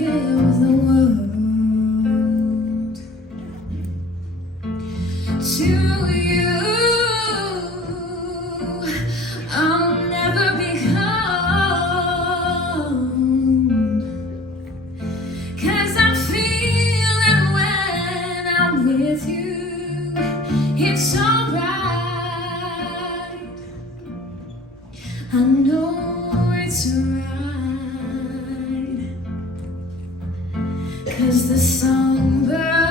give the world to you. I'll never be calm, 'cause I'm feeling when I'm with you, it's alright. I know it's right, 'cause the songbirds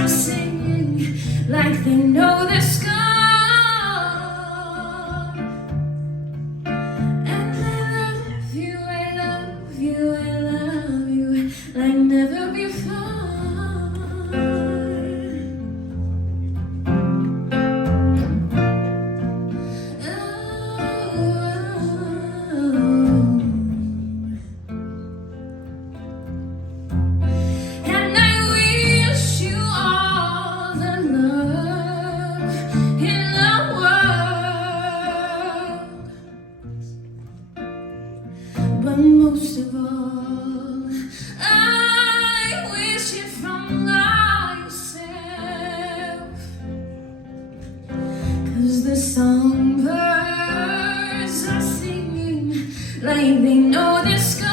are singing like they know the sky. And I love you, I love you, I love you like never before. But most of all, I wish it from yourself, 'cause the songbirds are singing like they know the sky.